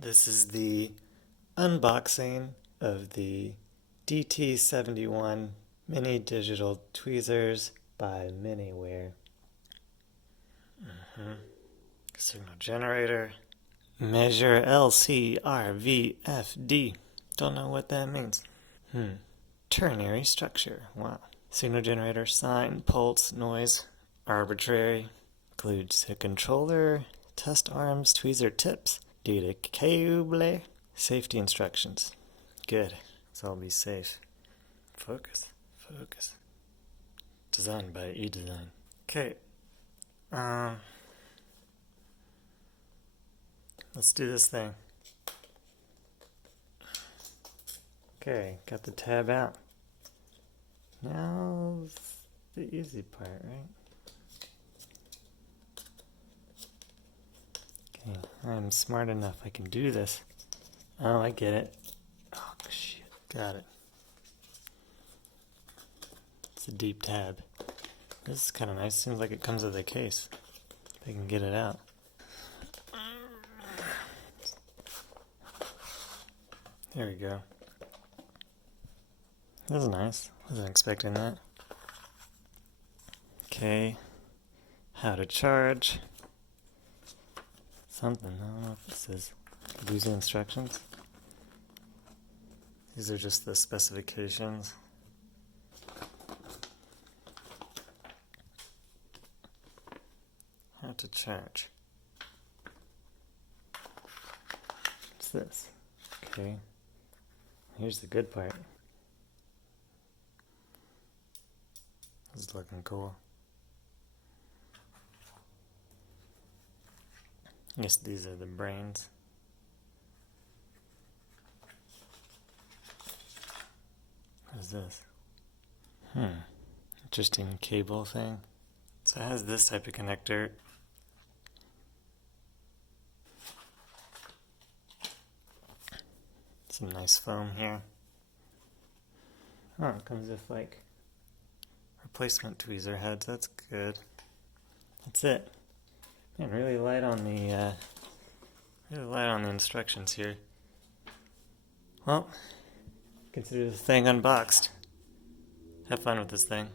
This is the unboxing of the DT71 mini digital tweezers by Miniware. Signal generator. Measure LCRVFD. Don't know what that means. Ternary structure. Wow. Signal generator, sign, pulse, noise, arbitrary. Includes a controller, test arms, tweezer tips, data cable, safety instructions. Good. So I'll be safe. Focus. Focus. Designed by eDesign. Okay. Let's do this thing. Okay, got the tab out. Now the easy part, right? Okay, I'm smart enough. I can do this. Oh, I get it. Oh, shit. Got it. It's a deep tab. This is kind of nice. Seems like it comes with a case. If I can get it out. There we go. This is nice. Wasn't expecting that. Okay. How to charge. Something. I don't know what this is. Using instructions. These are just the specifications. How to charge. What's this? Okay. Here's the good part. This is looking cool. I guess these are the brains. What is this? Interesting cable thing. So it has this type of connector. Some nice foam here. Oh, it comes with like replacement tweezer heads. That's good. That's it. Man, really light on the instructions here. Well, consider this thing unboxed. Have fun with this thing.